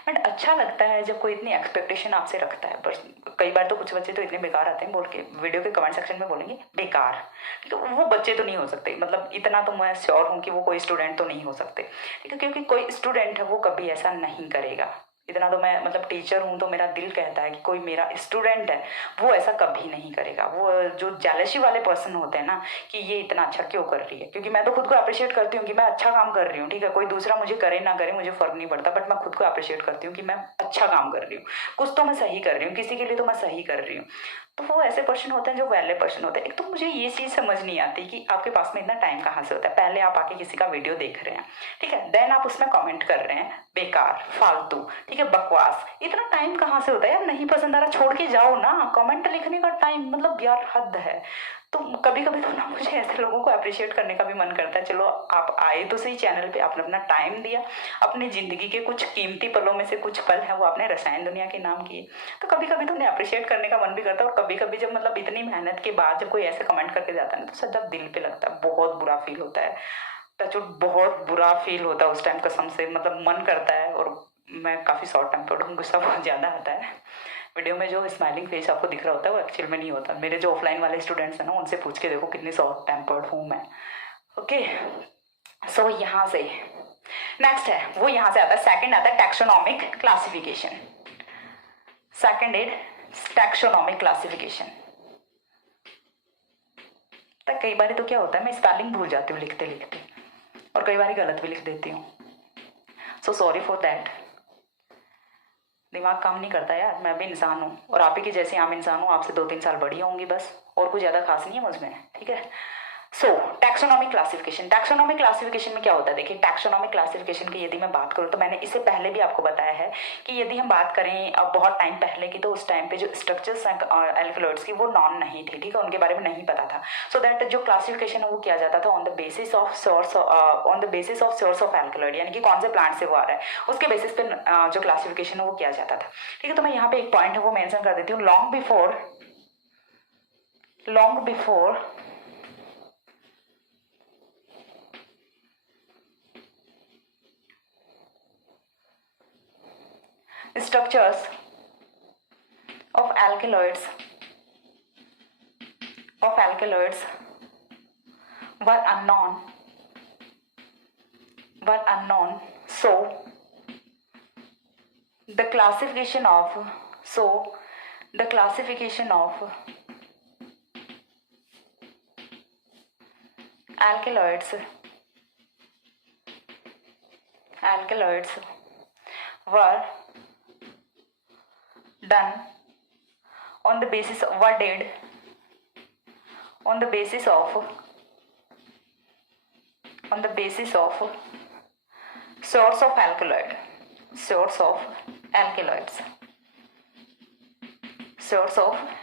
बट अच्छा लगता है जब कोई इतनी एक्सपेक्टेशन आपसे रखता है। बस कई बार तो कुछ बच्चे तो इतने बेकार आते हैं, बोल के वीडियो के कमेंट सेक्शन में बोलेंगे बेकार, ठीक है। वो बच्चे तो नहीं हो सकते, मतलब इतना तो मैं श्योर हूँ कि वो कोई स्टूडेंट तो नहीं हो सकते, ठीक है, क्योंकि कोई स्टूडेंट है वो कभी ऐसा नहीं करेगा। इतना तो मैं मतलब टीचर हूँ तो मेरा दिल कहता है कि कोई मेरा स्टूडेंट है वो ऐसा कभी नहीं करेगा। वो जो जेलसी वाले पर्सन होते हैं ना कि ये इतना अच्छा क्यों कर रही है, क्योंकि मैं तो खुद को अप्रिशिएट करती हूँ कि मैं अच्छा काम कर रही हूँ। ठीक है, कोई दूसरा मुझे करे ना करे मुझे फर्क नहीं पड़ता, बट मैं खुद को अप्रिशिएट करती हूँ कि मैं अच्छा काम कर रही हूँ, कुछ तो मैं सही कर रही हूँ, किसी के लिए तो मैं सही कर रही हूँ। तो वो ऐसे पर्सन होते हैं जो वैले पर्सन होते हैं। एक तो मुझे ये चीज़ समझ नहीं आती कि आपके पास में इतना टाइम कहाँ से होता है। पहले आप आके किसी का वीडियो देख रहे हैं, ठीक है, देन आप उसमें कमेंट कर रहे हैं बेकार, फालतू, ठीक है, बकवास। इतना टाइम कहाँ से होता है यार, नहीं पसंद आ रहा छोड़ के जाओ ना, कमेंट लिखने का टाइम मतलब यार हद है। तो कभी कभी तो ना मुझे ऐसे लोगों को अप्रिशिएट करने का भी मन करता है। चलो आप आए तो सही चैनल पे, आपने अपना टाइम दिया, अपनी जिंदगी के कुछ कीमती पलों में से कुछ पल है वो आपने रसायन दुनिया के नाम किए, तो कभी कभी तो उन्हें अप्रिशिएट करने का मन भी करता है। और कभी कभी जब मतलब इतनी मेहनत के बाद जब कोई ऐसे कमेंट करके जाता है ना तो सदा दिल पे लगता है, बहुत बुरा फील होता है। टचवुड बहुत बुरा फील होता है उस टाइम कसम से, मतलब मन करता है। और मैं काफ़ी शॉर्ट टेम्पर्ड हूँ, गुस्सा बहुत ज़्यादा आता है। वीडियो में जो स्माइलिंग फेस आपको दिख रहा होता है वो एक्चुअल में नहीं होता। मेरे जो ऑफलाइन वाले स्टूडेंट्स हैं ना उनसे पूछ के देखो कितनी शॉर्ट टेम्पर्ड हूँ मैं। ओके, सो यहाँ से नेक्स्ट है वो यहाँ से आता है, सेकंड आता है taxonomic classification. Second is taxonomic classification. तक कई बार तो क्या होता है मैं स्पेलिंग भूल जाती हूँ लिखते लिखते, और कई बार गलत भी लिख देती हूँ, सो सॉरी फॉर दैट। दिमाग काम नहीं करता यार, मैं भी इंसान हूँ और आप ही की जैसे आम इंसान हूँ, आपसे 2-3 साल बड़ी होंगी बस, और कुछ ज़्यादा खास नहीं है मुझमें, ठीक है। सो टैक्सोनॉमिक क्लासिफिकेशन, टैक्सोनॉमिक क्लासिफिकेशन में क्या होता है, देखिए टैक्सोनॉमिक क्लासिफिकेशन की यदि मैं बात करूँ तो मैंने इससे पहले भी आपको बताया है कि यदि हम बात करें अब बहुत टाइम पहले की, तो उस टाइम पे जो स्ट्रक्चर्स हैं एल्कलॉइड्स की वो नॉन नहीं थी, ठीक है, उनके बारे में नहीं पता था। सो दैट जो क्लासिफिकेशन है वो किया जाता था on the basis of source, on the basis of source of alkaloid, यानी कि कौन से प्लांट से वो आ रहा है उसके बेसिस पे जो क्लासिफिकेशन है वो किया जाता था, ठीक है। तो मैं यहाँ पे एक पॉइंट है वो मेंशन कर देती हूँ, long before structures of alkaloids were unknown, so the classification of alkaloids were done on the basis of source of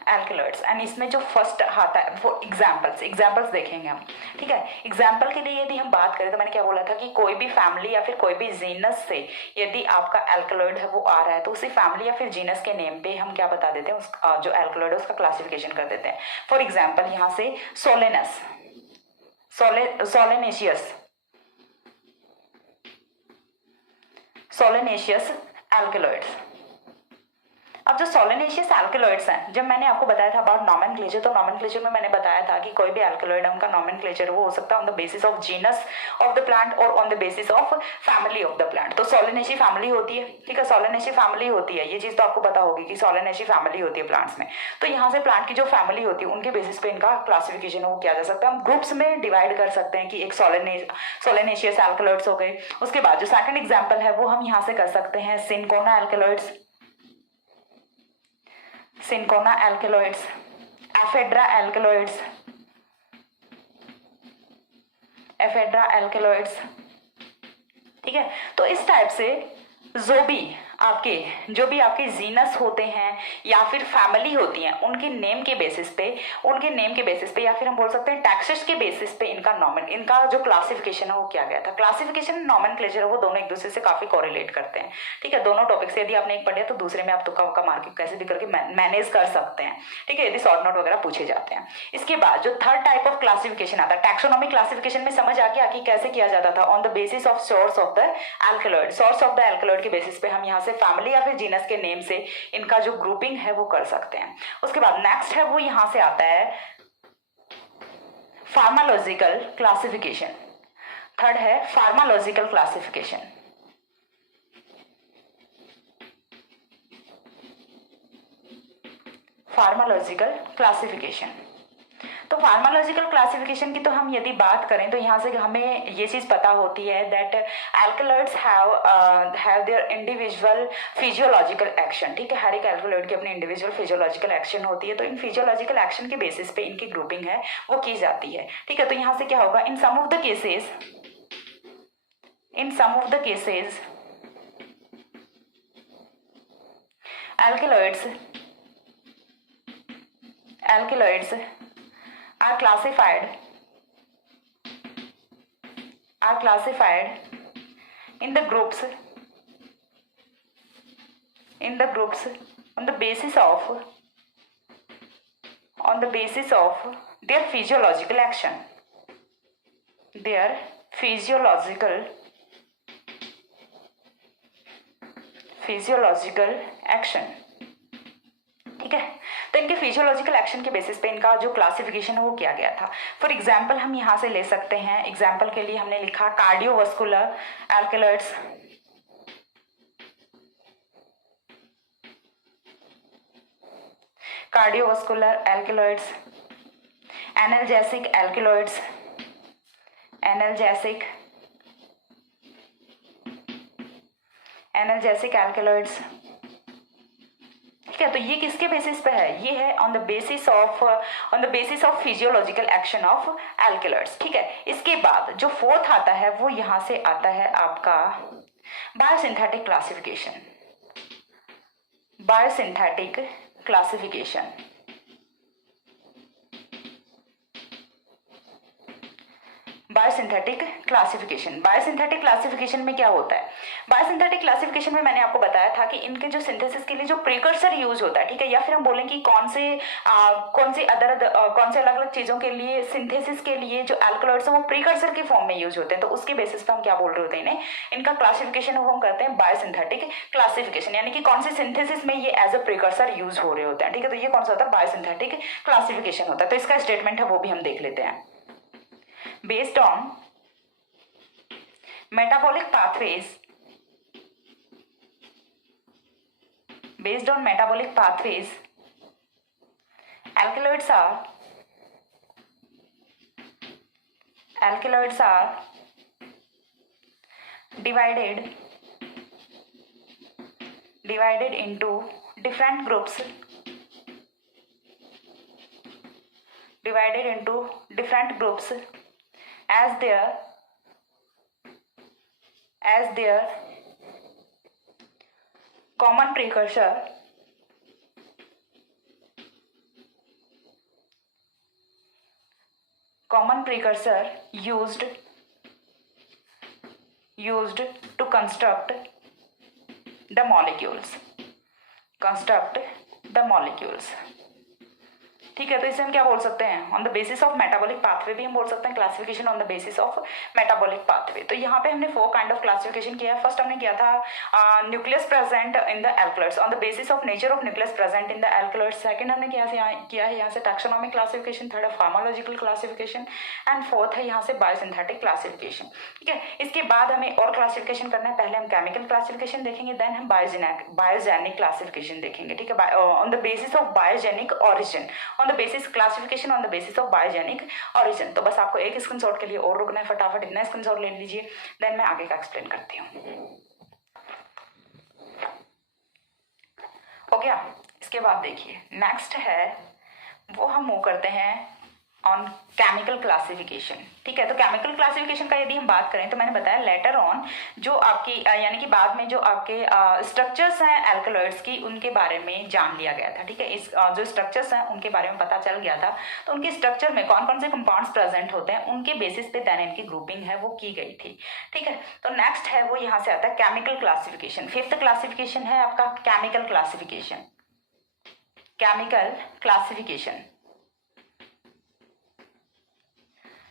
alkaloids and इसमें जो फर्स्ट आता है वो एग्जाम्पल्स देखेंगे हम, ठीक है। एग्जाम्पल के लिए यदि हम बात करें तो मैंने क्या बोला था कि कोई भी फैमिली या फिर कोई भी जीनस से यदि आपका एल्कलॉइड है वो आ रहा है तो उसी फैमिली या फिर जीनस के नेम पे हम क्या बता देते हैं, उस जो एल्कलॉइड है उसका क्लासिफिकेशन कर देते हैं। फॉर एग्जाम्पल यहाँ से सोलेनेशियस एल्कलॉइड्स, अब जो सोलेनेशियस एल्केलॉइड्स हैं, जब मैंने आपको बताया था अबाउट नॉमेनक्लेचर, तो नॉमेनक्लेचर में मैंने बताया था कि कोई भी एल्केलॉइड है उनका नॉमेनक्लेचर वो हो सकता है on the basis of genus of the plant और on the basis of family of the plant. तो सोलेनेशी फैमिली होती है, ठीक है, सोलेनेशी फैमिली होती है, ये चीज तो आपको पता होगी कि सोलेनेशी फैमिली होती है प्लांट्स में। तो यहाँ से प्लांट की जो फैमिली होती है उनके बेसिस पे इनका क्लासिफिकेशन वो किया जा सकता है। हम ग्रुप्स में डिवाइड कर सकते हैं कि एक सोलेनेशियस एल्केलॉइड्स हो गए। उसके बाद जो सेकंड एग्जाम्पल है वो हम यहाँ से कर सकते हैं cinchona alkaloids, cinchona alkaloids, ephedra alkaloids, ephedra alkaloids, ठीक है। तो इस टाइप से जो भी आपके जीनस होते हैं या फिर फैमिली होती हैं उनके नेम के बेसिस पे या फिर हम बोल सकते हैं टैक्सेस के बेसिस पे इनका जो क्लासिफिकेशन है वो किया गया था। क्लासिफिकेशन नॉमेनक्लेचर वो दोनों एक दूसरे से काफी कोरिलेट करते हैं, ठीक है। दोनों टॉपिक से यदि आपने एक पढ़ा तो दूसरे में आप तुक्का उक्का मार के कैसे भी करके मैनेज कर सकते हैं, ठीक है, यदि शॉर्ट नोट वगैरह पूछे जाते हैं। इसके बाद जो थर्ड टाइप ऑफ क्लासिफिकेशन आता है टैक्सोनॉमिक क्लासिफिकेशन में, समझ आ गया कि कैसे किया जाता था on the basis of source of the alkaloid. Source of the alkaloid के बेसिस पे हम यहाँ से फैमिली या फिर जीनस के नेम से इनका जो ग्रुपिंग है वो कर सकते हैं। उसके बाद नेक्स्ट है वो यहां से आता है फार्मालॉजिकल क्लासिफिकेशन। थर्ड है फार्मालॉजिकल क्लासिफिकेशन। फार्मालॉजिकल क्लासिफिकेशन, तो फार्मालॉजिकल क्लासिफिकेशन की तो हम यदि बात करें तो यहाँ से हमें ये चीज पता होती है that alkaloids have their individual physiological action, ठीक है। हर एक एल्केलॉइड की अपनी इंडिविजुअल फिजियोलॉजिकल एक्शन होती है, तो इन फिजियोलॉजिकल एक्शन के बेसिस पे इनकी ग्रुपिंग है वो की जाती है, ठीक है। तो यहाँ से क्या होगा, in some of the cases alkaloids are classified in the groups on the basis of their physiological action, ठीक है। तो इनके फिजियोलॉजिकल एक्शन के बेसिस पे इनका जो क्लासिफिकेशन है वो किया गया था। फॉर एग्जांपल हम यहाँ से ले सकते हैं, एग्जांपल के लिए हमने लिखा कार्डियोवास्कुलर एल्केलॉइड्स, एनाल्जेसिक एल्केलॉइड्स, ठीक है। तो ये किसके बेसिस पे है, ये है on the basis of physiological action of alkaloids, ठीक है। इसके बाद जो फोर्थ आता है वो यहां से आता है आपका बायोसिंथेटिक क्लासिफिकेशन। बायोसिंथेटिक क्लासिफिकेशन में क्या होता है, बायोसिंथेटिक क्लासिफिकेशन में मैंने आपको बताया था कि इनके जो सिंथेसिस के लिए जो प्रीकर्सर यूज होता है, ठीक है, या फिर हम बोलें कि कौन से अलग अलग चीजों के लिए सिंथेसिस के लिए जो एल्कलॉइड्स हैं वो प्रीकर्सर के फॉर्म में यूज होते हैं, तो उसके बेसिस पे हम क्या बोल रहे होते हैं इन्हें, इनका क्लासिफिकेशन हम करते हैं बायोसिंथेटिक क्लासिफिकेशन, यानी कि कौन से सिंथेसिस में ये एज अ प्रीकर्सर यूज हो रहे होते हैं, ठीक है। तो ये कौन सा होता है, बायोसिंथेटिक क्लासिफिकेशन होता है। तो इसका स्टेटमेंट है वो भी हम देख लेते हैं। Based on metabolic pathways, alkaloids are divided into different groups, as their common precursor used to construct the molecules, ठीक है, तो इसे हम क्या बोल सकते हैं, on the basis of metabolic pathway भी हम बोल सकते हैं, classification on the basis of metabolic pathway. तो यहाँ पे हमने 4 काइंड ऑफ क्लासिफिकेशन किया है। फर्स्ट हमने किया था nucleus present in the alkaloids on the basis of nature of nucleus present in the alkaloids. Second हमने किया है यहाँ से टैक्सोनॉमिक क्लासिफिकेशन, थर्ड है फार्माकोलॉजिकल क्लासिफिकेशन एंड फोर्थ है यहाँ से बायोसिंथेटिक क्लासिफिकेशन। ठीक है, इसके बाद हमें और क्लासिफिकेशन करना है। पहले हम केमिकल क्लासिफिकेशन देखेंगे, देन हम बायोजेनिक क्लासिफिकेशन देखेंगे। ठीक है, on the basis of biogenic origin, on the basis classification on the basis of biogenic origin. तो बस आपको एक स्क्रीनशॉट के लिए और रुकना है, फटाफट इतना स्क्रीनशॉट ले लीजिए, देन मैं आगे का एक्सप्लेन करती हूँ। हो गया, इसके बाद देखिए नेक्स्ट है वो हम मूव करते हैं ऑन केमिकल क्लासिफिकेशन। ठीक है, तो केमिकल क्लासिफिकेशन का यदि हम बात करें तो मैंने बताया लेटर ऑन जो आपकी यानी कि बाद में जो आपके स्ट्रक्चर्स हैं एल्कलॉइड्स की, उनके बारे में जान लिया गया था। ठीक है, इस जो स्ट्रक्चर्स हैं उनके बारे में पता चल गया था, तो उनके स्ट्रक्चर में कौन कौन से कंपाउंड्स प्रेजेंट होते हैं उनके बेसिस पे देन इनकी ग्रुपिंग है वो की गई थी। ठीक है, तो नेक्स्ट है वो यहाँ से आता है केमिकल क्लासिफिकेशन। फिफ्थ क्लासिफिकेशन है आपका chemical classification. Chemical classification,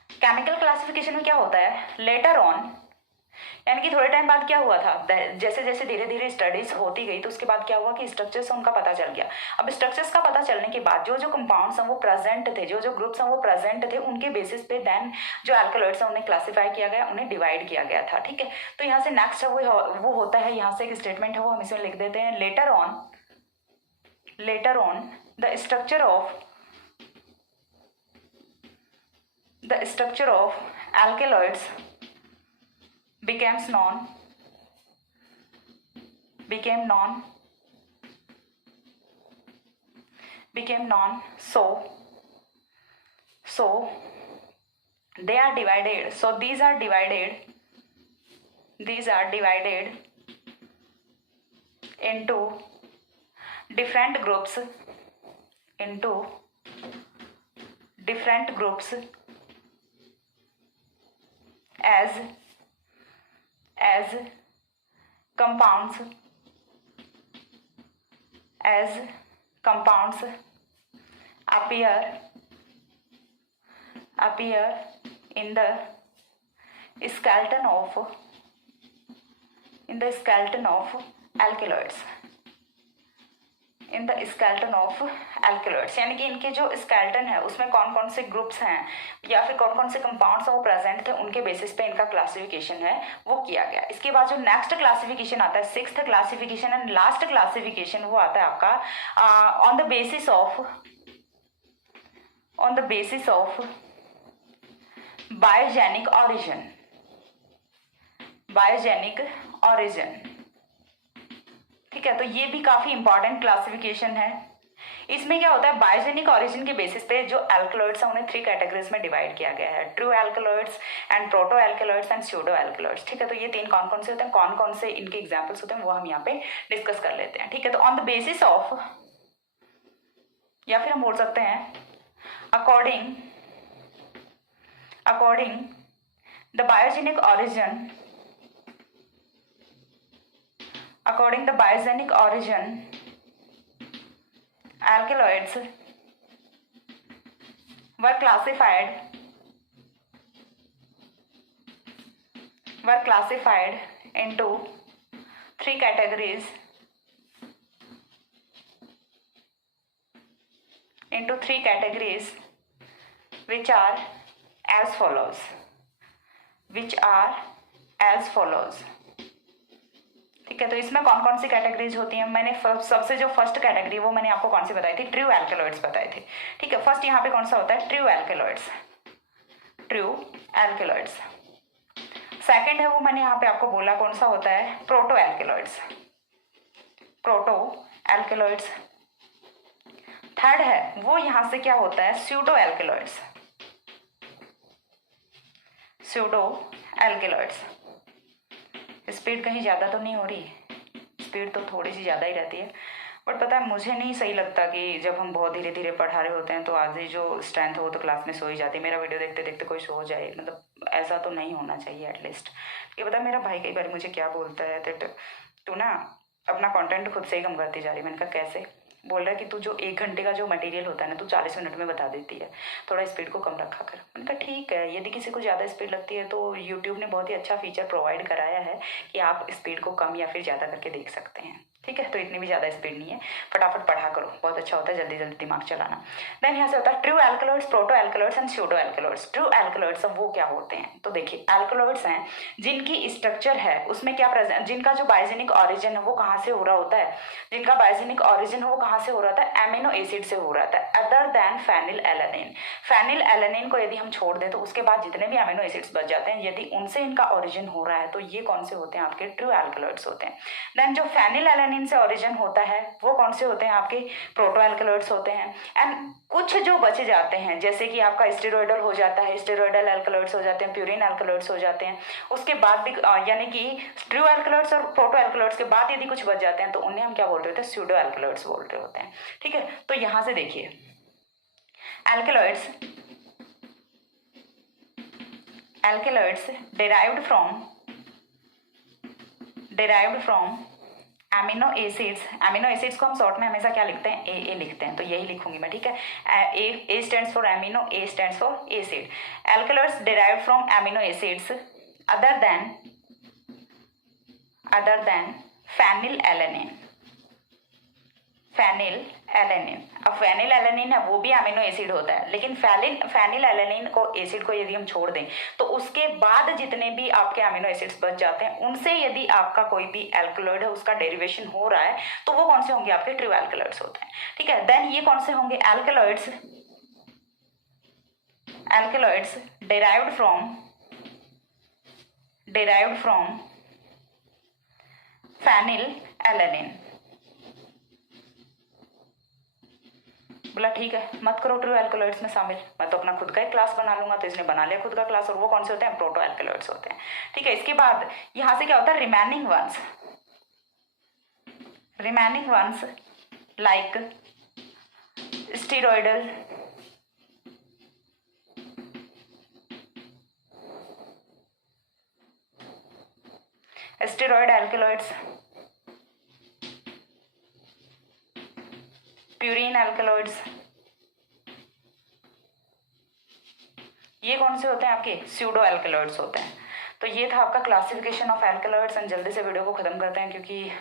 chemical classification में क्या होता है, लेटर ऑन यानी कि थोड़े टाइम बाद क्या हुआ था, जैसे जैसे धीरे धीरे स्टडीज होती गई तो उसके बाद क्या हुआ कि स्ट्रक्चर्स उनका पता चल गया। अब स्ट्रक्चर्स का पता चलने के बाद जो जो कंपाउंड्स हैं वो प्रेजेंट थे, जो जो ग्रुप्स हैं वो प्रेजेंट थे, उनके बेसिस पे देन जो एल्कलॉइड्स हैं उन्हें क्लासीफाई किया गया, उन्हें डिवाइड किया गया था। ठीक है, तो यहाँ से नेक्स्ट है वो होता है, यहाँ से एक स्टेटमेंट है वो हम इसमें लिख देते हैं, later on the structure of alkaloids became known, so they are divided, so these are divided into different groups as compounds appear in the skeleton of alkaloids, यानी कि इनके जो स्केलेटन है उसमें कौन कौन से ग्रुप्स हैं या फिर कौन कौन से कंपाउंड्स हैं वो प्रेजेंट थे, उनके बेसिस पे इनका क्लासिफिकेशन है वो किया गया। इसके बाद जो नेक्स्ट क्लासिफिकेशन आता है, sixth classification and last classification, वो आता है आपका on the basis of biogenic origin. ठीक है, तो ये भी काफी इंपॉर्टेंट क्लासिफिकेशन है। इसमें क्या होता है, बायोजेनिक ऑरिजिन के बेसिस पे जो एल्कलॉइड्स हैं उन्हें 3 कैटेगरीज में डिवाइड किया गया है, true alkaloids and proto alkaloids and pseudo alkaloids. ठीक है, तो ये 3 कौन कौन से होते हैं, कौन कौन से इनके एग्जांपल्स होते हैं वो हम यहाँ पे डिस्कस कर लेते हैं। ठीक है, तो ऑन द बेसिस ऑफ, या फिर हम बोल सकते हैं according the biogenic origin, alkaloids were classified into 3 categories, which are as follows. ठीक है, तो इसमें कौन कौन सी कैटेगरीज होती हैं, मैंने सबसे जो फर्स्ट कैटेगरी वो मैंने आपको कौन सी बताई थी, ट्रू एल्कलॉइड्स बताए थे। ठीक है, फर्स्ट यहाँ पे कौन सा होता है, ट्रू एल्कलॉइड्स। सेकंड है वो मैंने यहाँ पे आपको बोला कौन सा होता है, प्रोटो एल्कलॉइड्स। थर्ड है वो यहाँ से क्या होता है, स्यूडो एल्कलॉइड्स। स्पीड कहीं ज़्यादा तो नहीं हो रही, स्पीड तो थोड़ी सी ज़्यादा ही रहती है, बट पता है मुझे नहीं सही लगता कि जब हम बहुत धीरे धीरे पढ़ा रहे होते हैं तो आधी जो स्ट्रेंथ हो तो क्लास में सो ही जाती है। मेरा वीडियो देखते देखते कोई सो जाए, मतलब ऐसा तो नहीं होना चाहिए एटलीस्ट। ये पता है मेरा भाई कई बार मुझे क्या बोलता है, तू ना अपना कंटेंट खुद से ही कम करती जा रही है। मैंने कहा कैसे, बोल रहा है कि तू जो 1 घंटे का जो मटेरियल होता है ना, तू 40 मिनट में बता देती है, थोड़ा स्पीड को कम रखा कर। मैंने कहा ठीक है, यदि किसी को ज़्यादा स्पीड लगती है तो यूट्यूब ने बहुत ही अच्छा फीचर प्रोवाइड कराया है कि आप स्पीड को कम या फिर ज़्यादा करके देख सकते हैं। ठीक है, तो इतनी भी ज़्यादा स्पीड नहीं है, फटाफट पढ़ा करो, बहुत अच्छा होता है जल्दी जल्दी दिमाग चलाना। देन यहाँ से होता है true alkaloids, proto alkaloids and pseudo alkaloids. True alkaloids अब वो क्या होते हैं, तो देखिए एल्कलॉइड्स हैं जिनकी स्ट्रक्चर है उसमें क्या प्रेजेंट, जिनका जो बायोजेनिक ऑरिजिन है वो कहाँ से हो रहा होता है, जिनका बायोजेनिक ऑरिजिन है वो कहाँ से हो रहा था, एमिनो एसिड से हो रहा था, other than phenyl alanine. Phenyl alanine को यदि हम छोड़ दें तो उसके बाद जितने भी अमीनो एसिड्स बच जाते हैं, यदि उनसे इनका ओरिजिन हो रहा है तो ये कौन से होते हैं, आपके ट्रू एल्कलॉइड्स होते हैं। देन जो फेनिल एलानिन से ओरिजिन होता है वो कौन से होते हैं, आपके प्रोटो एल्कलॉइड्स होते हैं। एंड कुछ जो बचे जाते हैं जैसे कि आपका स्टेरॉयडल हो जाता है, स्टेरॉयडल एल्कलॉइड्स हो जाते हैं, प्यूरिन एल्कलॉइड्स हो जाते हैं, उसके बाद भी यानी कि ट्रू एल्कलॉइड्स और प्रोटो एल्कलॉइड्स के बाद यदि कुछ बच जाते हैं तो उन्हें हम क्या बोल रहे होते हैं, स्यूडो एल्कलॉइड्स बोल रहे होते हैं। ठीक है, तो यहां से देखिए alkaloids derived from amino acids. Amino acids को हम शॉर्ट में हमेशा क्या लिखते हैं, ए लिखते हैं, तो यही लिखूंगी मैं। ठीक है, A stands for amino, A stands for acid. Alkaloids derived from amino acids other than phenyl alanine. अब फेनिल एलानिन है वो भी अमीनो एसिड होता है, लेकिन फेनिल एलानिन को एसिड को यदि हम छोड़ दें तो उसके बाद जितने भी आपके अमीनो एसिड्स बच जाते हैं उनसे यदि आपका कोई भी एल्कलॉइड है उसका डेरिवेशन हो रहा है तो वो कौन से होंगे, आपके ट्रू एल्कलॉइड्स होते हैं। ठीक है, देन ये कौन से होंगे, alkaloids derived from phenyl alanine. बोला ठीक है, मत करो ट्रू एल्कलॉइड्स में शामिल, मैं तो अपना खुद का ही क्लास बना लूंगा। तो इसने बना लिया खुद का क्लास, और वो कौन से होते हैं, प्रोटो एल्कलॉइड्स होते हैं। ठीक है, इसके बाद यहां से क्या होता है, remaining ones like steroidal, steroid alkaloids, purine alkaloids, ये कौन से होते हैं, आपके स्यूडो एल्कलॉइड्स होते हैं। तो ये था आपका क्लासिफिकेशन ऑफ एल्कलॉइड्स। एंड जल्दी से वीडियो को खत्म करते हैं क्योंकि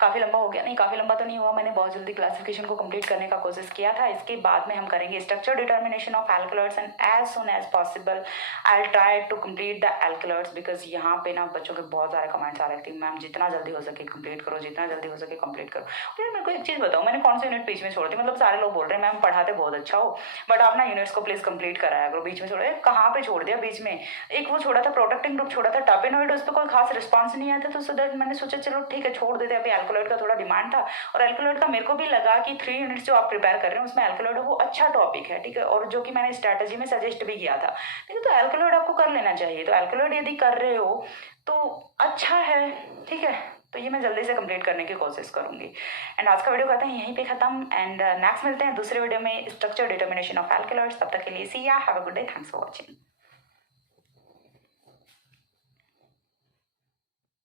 काफ़ी लंबा हो गया। नहीं, काफ़ी लंबा तो नहीं हुआ, मैंने बहुत जल्दी क्लासिफिकेशन को कंप्लीट करने का कोशिश किया था। इसके बाद में हम करेंगे structure determination of alkaloids and as soon as possible I will try to complete the alkaloids, because यहाँ पे ना बच्चों के बहुत सारे कमेंट्स आ रहे थे, मैम जितना जल्दी हो सके कंप्लीट करो, जितना जल्दी हो सके कंप्लीट करो। फिर मेरे को एक चीज़ बताओ, मैंने कौन से यूनिट बीच में छोड़ दी, मतलब सारे लोग बोल रहे हैं मैम पढ़ाते बहुत अच्छा हो बट आप ना यूनिट्स को प्लीज कंप्लीट कराया करो, बीच में छोड़े, कहाँ पे छोड़ दिया बीच में। एक वो छोड़ा था प्रोटेक्टिंग ग्रुप छोड़ा था, टर्पेनोइड, उस पर कोई खास रिस्पॉन्स नहीं आया था, तो सो दैट मैंने सोचा चलो ठीक है छोड़ देते। अभी एल्कलॉइड का थोड़ा डिमांड था, और एल्कलॉइड का मेरे को भी लगा कि 3 यूनिट्स जो आप प्रिपेयर कर रहे हैं उसमें एल्कलॉइड वो अच्छा टॉपिक है। ठीक है, और जो कि मैंने स्ट्रैटेजी में सजेस्ट भी किया था, ठीक है, तो एल्कलॉइड आपको कर लेना चाहिए। तो एल्कलॉइड यदि कर रहे हो तो अच्छा है। ठीक है, तो ये मैं जल्दी से कंप्लीट करने की कोशिश करूंगी। एंड आज का वीडियो करते हैं यहीं पे खत्म, एंड नेक्स्ट मिलते हैं दूसरे वीडियो में, स्ट्रक्चर डिटर्मिनेशन ऑफ एल्कलॉइड्स। तब तक के लिए सी या, have a good day, thanks for watching.